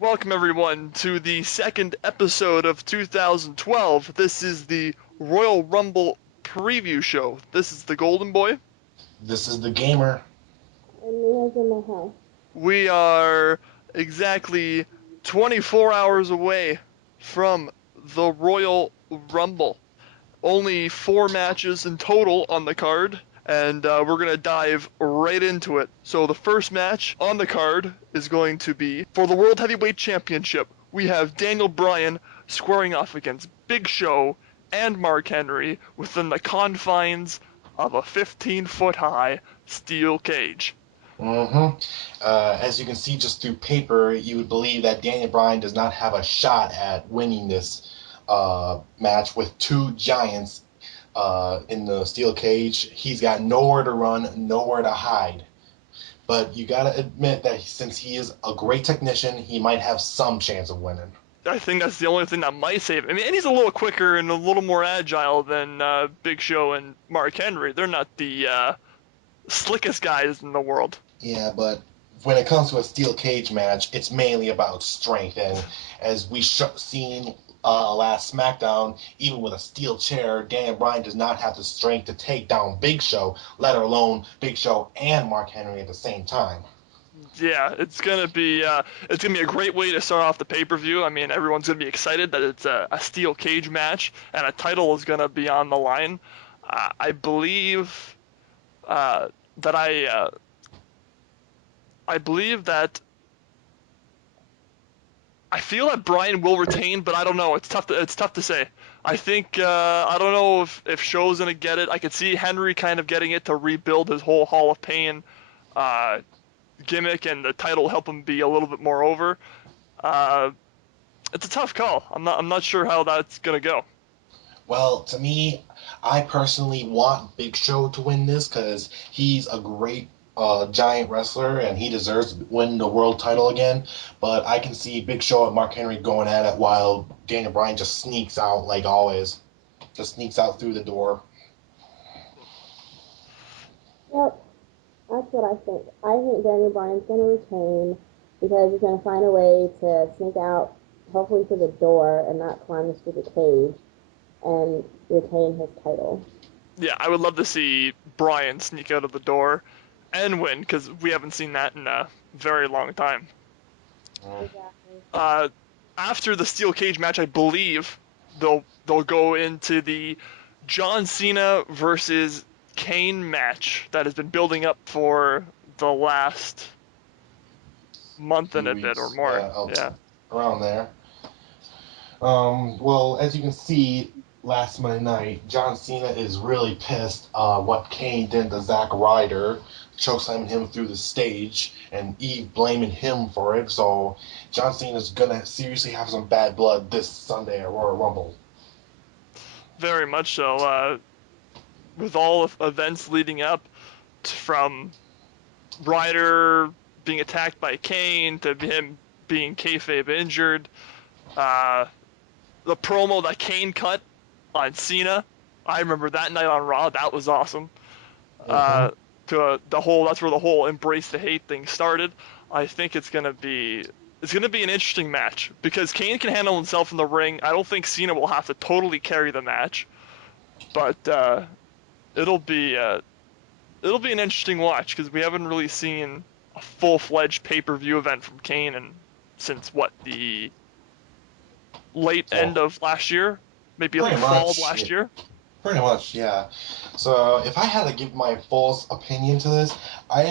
Welcome everyone to the second episode of 2012. This is the Royal Rumble preview show. This is the Golden Boy. This is the gamer. And Leah's in the house. We are exactly 24 hours away from the Royal Rumble. Only 4 matches in total on the card, and we're going to dive right into it. So the first match on the card is going to be for the World Heavyweight Championship. We have Daniel Bryan squaring off against Big Show and Mark Henry within the confines of a 15-foot high steel cage. As you can see just through paper, you would believe that Daniel Bryan does not have a shot at winning this match with two giants in the steel cage. He's got nowhere to run, nowhere to hide. But you gotta admit that since he is a great technician, he might have some chance of winning. I think that's the only thing that might save him. I mean, and he's a little quicker and a little more agile than Big Show and Mark Henry. They're not the slickest guys in the world. Yeah, but when it comes to a steel cage match, it's mainly about strength. And as we seen last SmackDown, even with a steel chair, Daniel Bryan does not have the strength to take down Big Show, let alone Big Show and Mark Henry at the same time. Yeah, it's gonna be a great way to start off the pay-per-view. I mean, everyone's gonna be excited that it's a steel cage match and a title is gonna be on the line. I believe that I believe that I feel that Bryan will retain, but I don't know. It's tough to say. I think I don't know if Show's gonna get it. I could see Henry kind of getting it to rebuild his whole Hall of Pain gimmick, and the title help him be a little bit more over. It's a tough call. I'm not sure how that's gonna go. Well, to me, I personally want Big Show to win this because he's a great giant wrestler and he deserves to win the world title again. But I can see Big Show and Mark Henry going at it while Daniel Bryan just sneaks out like always. Just sneaks out through the door. Yep, that's what I think. I think Daniel Bryan's going to retain because he's going to find a way to sneak out, hopefully through the door, and not climb the stupid cage, and retain his title. Yeah, I would love to see Bryan sneak out of the door and win, because we haven't seen that in a very long time. Exactly. Uh, After the steel cage match, I believe they'll go into the John Cena versus Kane match that has been building up for the last month and a bit or more. Yeah. Around there. Well, as you can see, last Monday night, John Cena is really pissed what Kane did to Zack Ryder, chokeslamming him through the stage, and Eve blaming him for it. So John Cena's gonna seriously have some bad blood this Sunday at Royal Rumble. Very much so. With all events leading up from Ryder being attacked by Kane to him being kayfabe injured, the promo that Kane cut on Cena, I remember that night on Raw. That was awesome. Mhm. That's where the whole embrace the hate thing started. I think it's gonna be an interesting match because Kane can handle himself in the ring. I don't think Cena will have to totally carry the match, but it'll be an interesting watch because we haven't really seen a full-fledged pay-per-view event from Kane and since the late end Well, of last year, maybe like pretty fall of much. last year. Pretty much, yeah. So if I had to give my false opinion to this, I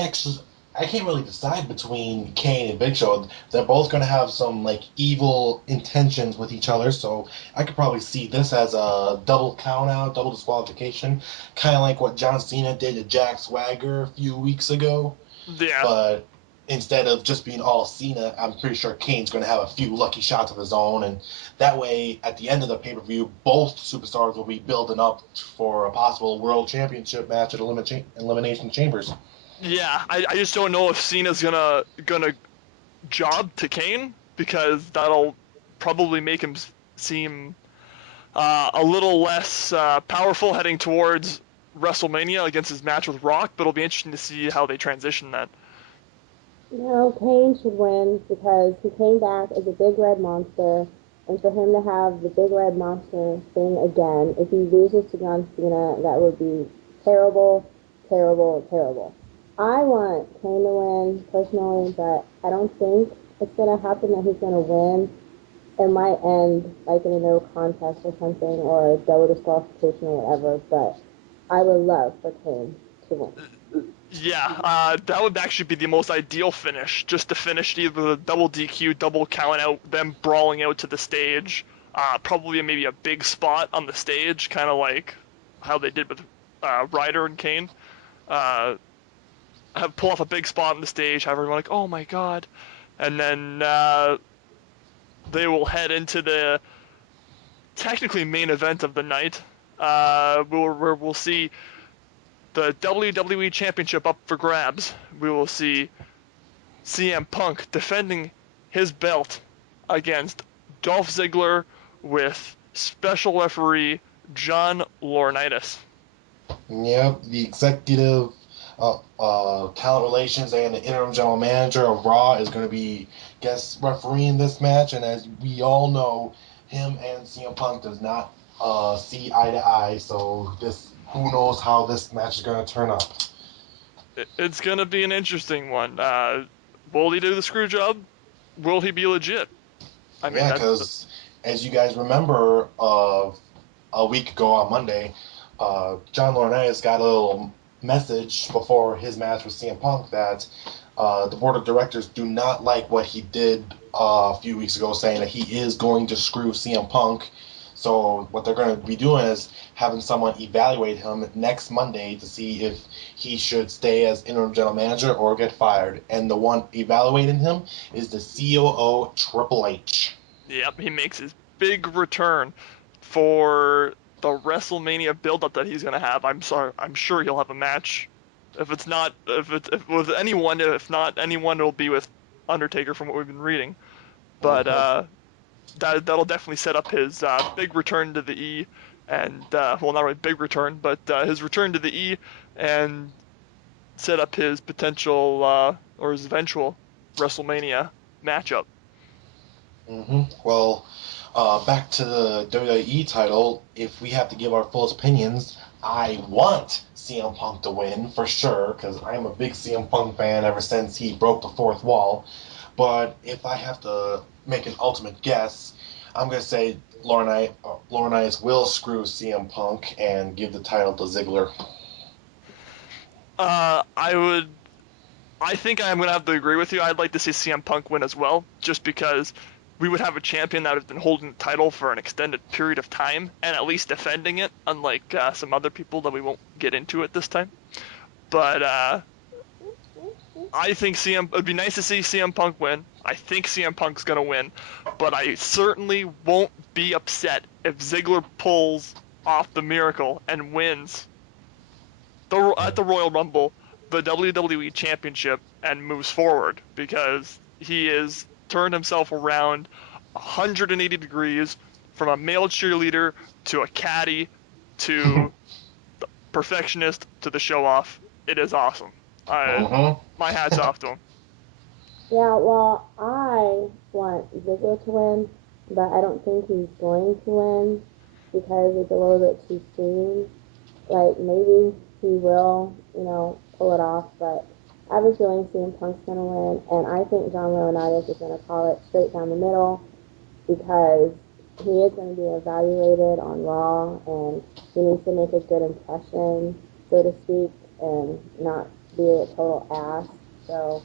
can't really decide between Kane and Big Show. They're both gonna have some like evil intentions with each other, so I could probably see this as a double count out, double disqualification, kind of like what John Cena did to Jack Swagger a few weeks ago. Yeah, But instead of just being all Cena, I'm pretty sure Kane's going to have a few lucky shots of his own, and that way, at the end of the pay per view, both superstars will be building up for a possible world championship match at Elimination Chambers. yeah. I just don't know if Cena's gonna job to Kane because that'll probably make him seem a little less powerful heading towards WrestleMania against his match with Rock. But it'll be interesting to see how they transition that. No, Kane should win because he came back as a big red monster, and for him to have the big red monster thing again, if he loses to John Cena, that would be terrible, terrible, terrible. I want Kane to win personally, but I don't think it's gonna happen that he's gonna win. It might end like in a no contest or something, or a double disqualification or whatever. But I would love for Kane to win. Yeah, that would actually be the most ideal finish, just to finish either the double DQ, double count out, them brawling out to the stage, probably maybe a big spot on the stage, kind of like how they did with Ryder and Kane. Uh, have pull off a big spot on the stage, have everyone like, oh my god, and then they will head into the technically main event of the night, where we'll see the WWE Championship up for grabs. We will see CM Punk defending his belt against Dolph Ziggler with special referee John Laurinaitis. Yep, the executive talent relations and the interim general manager of Raw is going to be guest refereeing this match. And as we all know, him and CM Punk does not see eye to eye. So this, who knows how this match is going to turn up. It's gonna be an interesting one. Will he do the screw job? Will he be legit? I mean, Yeah, because as you guys remember, a week ago on Monday, John Laurinaitis got a little message before his match with CM Punk that the board of directors do not like what he did a few weeks ago, saying that he is going to screw CM Punk. So what they're going to be doing is having someone evaluate him next Monday to see if he should stay as interim general manager or get fired. And the one evaluating him is the COO Triple H. yep, he makes his big return for the WrestleMania build-up that he's gonna have. I'm sure he'll have a match. If with anyone, if not anyone, it'll be with Undertaker from what we've been reading. But Mhm. that'll definitely set up his big return to the E, and well, not really big return, but his return to the E, and set up his potential or his eventual WrestleMania matchup. Well, back to the WWE title. If we have to give our fullest opinions, I want CM Punk to win for sure because I'm a big CM Punk fan ever since he broke the fourth wall. But if I have to make an ultimate guess, I'm gonna say Laurinaitis will screw CM Punk and give the title to Ziggler. I would. I think I'm gonna have to agree with you. I'd like to see CM Punk win as well, just because we would have a champion that has been holding the title for an extended period of time and at least defending it, unlike some other people that we won't get into at this time. But I think it'd be nice to see CM Punk win. I think CM Punk's gonna win, but I certainly won't be upset if Ziggler pulls off the miracle and wins at the Royal Rumble the WWE Championship and moves forward, because he has turned himself around 180 degrees from a male cheerleader to a caddy to perfectionist to the show off. It is awesome. Mm-hmm. My hat's off to him. Yeah, well, I want Ziggler to win, but I don't think he's going to win because it's a little bit too soon. Like maybe he will, pull it off, but I have a feeling CM Punk's gonna win, and I think John Laurinaitis is gonna call it straight down the middle because he is going to be evaluated on Raw, and he needs to make a good impression, so to speak, and not be a total ass. So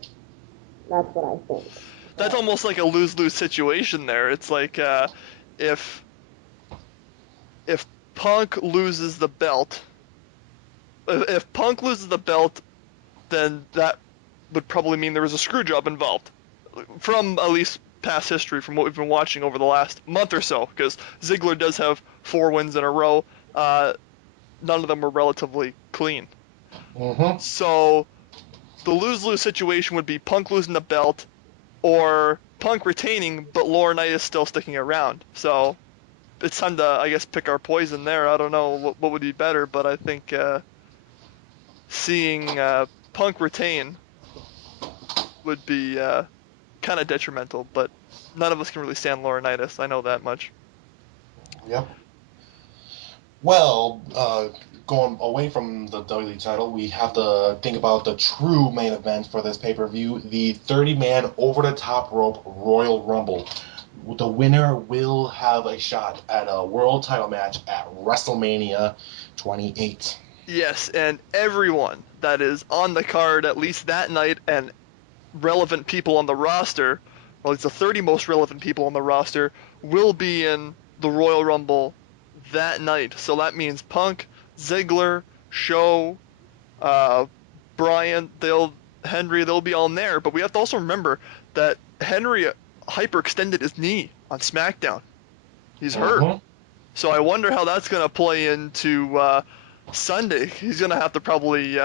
that's what I think. That's But almost like a lose-lose situation there. It's like if if Punk loses the belt, if Punk loses the belt, then that would probably mean there was a screw job involved, from at least past history, from what we've been watching over the last month or so. Because Ziggler does have 4 wins in a row. None of them were relatively clean. Mm-hmm. So the lose-lose situation would be Punk losing the belt, or Punk retaining, but Laurinaitis still sticking around. So it's time to, I guess, pick our poison there. I don't know what would be better, but I think seeing Punk retain would be kind of detrimental, but none of us can really stand Laurinaitis. I know that much. Yep. Well, going away from the WWE title, we have to think about the true main event for this pay-per-view, the 30-man over-the-top rope Royal Rumble. The winner will have a shot at a world title match at WrestleMania 28. Yes, and everyone that is on the card at least that night and relevant people on the roster, well, it's the 30 most relevant people on the roster, will be in the Royal Rumble that night. So that means Punk, Ziggler, Show, Bryan, Henry, they'll be all in there. But we have to also remember that Henry hyperextended his knee on SmackDown. He's hurt. Mhm. So I wonder how that's going to play into Sunday. He's going to have to probably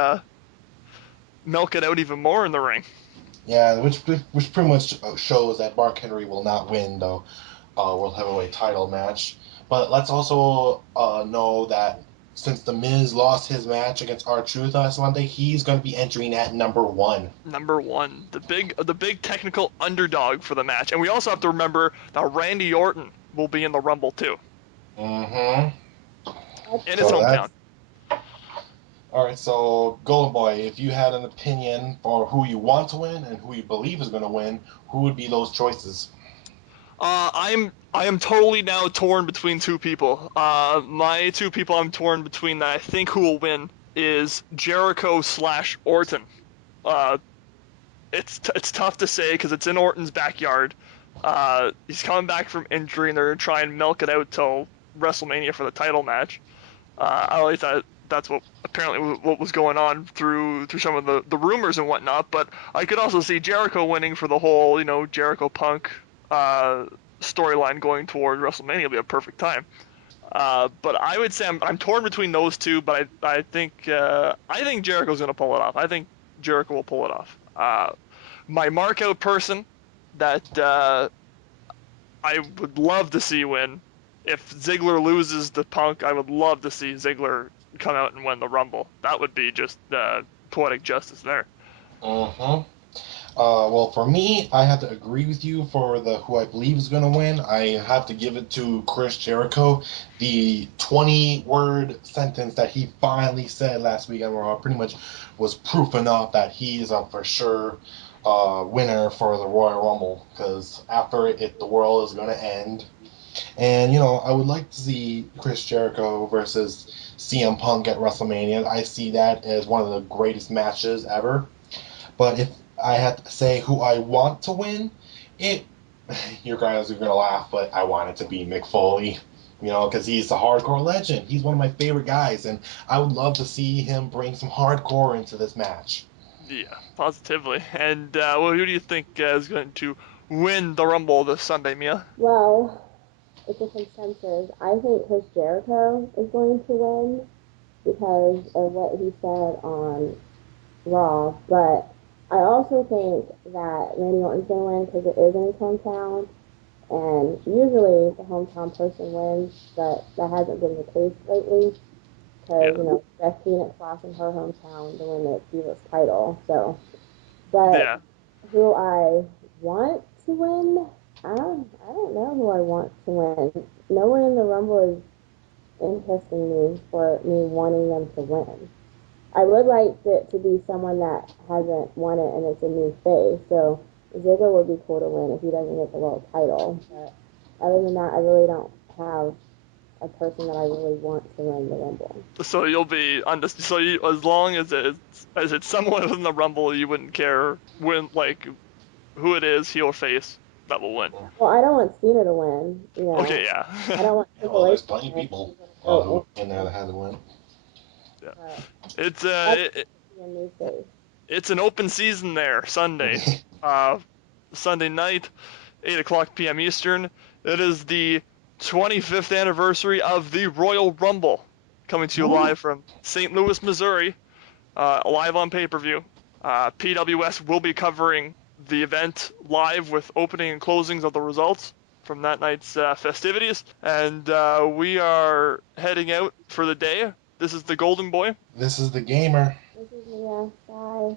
milk it out even more in the ring. Yeah, which pretty much shows that Mark Henry will not win the World Heavyweight title match. But let's also know that since The Miz lost his match against R-Truth last Monday, he's going to be entering at number 1. Number one, the big technical underdog for the match, and we also have to remember that Randy Orton will be in the Rumble too, Mm-hmm. in his hometown. All right, so Golden Boy, if you had an opinion for who you want to win and who you believe is going to win, who would be those choices? I am totally now torn between two people. My two people I'm torn between that I think who will win is Jericho / Orton. It's tough to say because it's in Orton's backyard. He's coming back from injury, and they're trying to milk it out till WrestleMania for the title match. At least that's what apparently what was going on through some of the rumors and whatnot. But I could also see Jericho winning for the whole Jericho Punk storyline going toward WrestleMania. Will be a perfect time. But I would say I'm torn between those two. But I think Jericho's gonna pull it off. I think Jericho will pull it off. My mark out person that I would love to see win. If Ziggler loses to Punk, I would love to see Ziggler come out and win the Rumble. That would be just poetic justice there. Mm-hmm. Well, for me, I have to agree with you for the who I believe is going to win. I have to give it to Chris Jericho. The 20-word sentence that he finally said last week on Raw pretty much was proof enough that he is a for sure winner for the Royal Rumble. Because after it, the world is going to end. And, I would like to see Chris Jericho versus CM Punk at WrestleMania. I see that as one of the greatest matches ever. But if I had to say who I want to win, you guys are going to laugh, but I want it to be Mick Foley. Because he's a hardcore legend. He's one of my favorite guys, and I would love to see him bring some hardcore into this match. Yeah, positively. And well, who do you think is going to win the Rumble this Sunday, Mia? Well, it's a consensus. I think Chris Jericho is going to win because of what he said on Raw, but I also think that Randy Orton's going to win because it is in his hometown, and usually the hometown person wins, but that hasn't been the case lately because, Beth Phoenix lost in her hometown to win the Divas title, so, but Yeah. who I want to win, I don't know who I want to win. No one in the Rumble is interesting me for me wanting them to win. I would like it to be someone that hasn't won it and it's a new face. So Ziggler would be cool to win if he doesn't get the world title. But other than that, I really don't have a person that I really want to win the Rumble. So you'll be as long as it's someone in the Rumble, you wouldn't care who it is, heel or face, that will win. Well, I don't want Cena to win. Okay, yeah. I don't want Triple There's H plenty to of win. people So who in there that hasn't won. It's be a new face. it's an open season there. Sunday, Sunday night, 8:00 p.m. Eastern. It is the 25th anniversary of the Royal Rumble, coming to you live from St. Louis, Missouri, live on pay-per-view. PWS will be covering the event live with opening and closings of the results from that night's festivities, and we are heading out for the day. This is the Golden Boy. This is the gamer. This is Mia. Bye.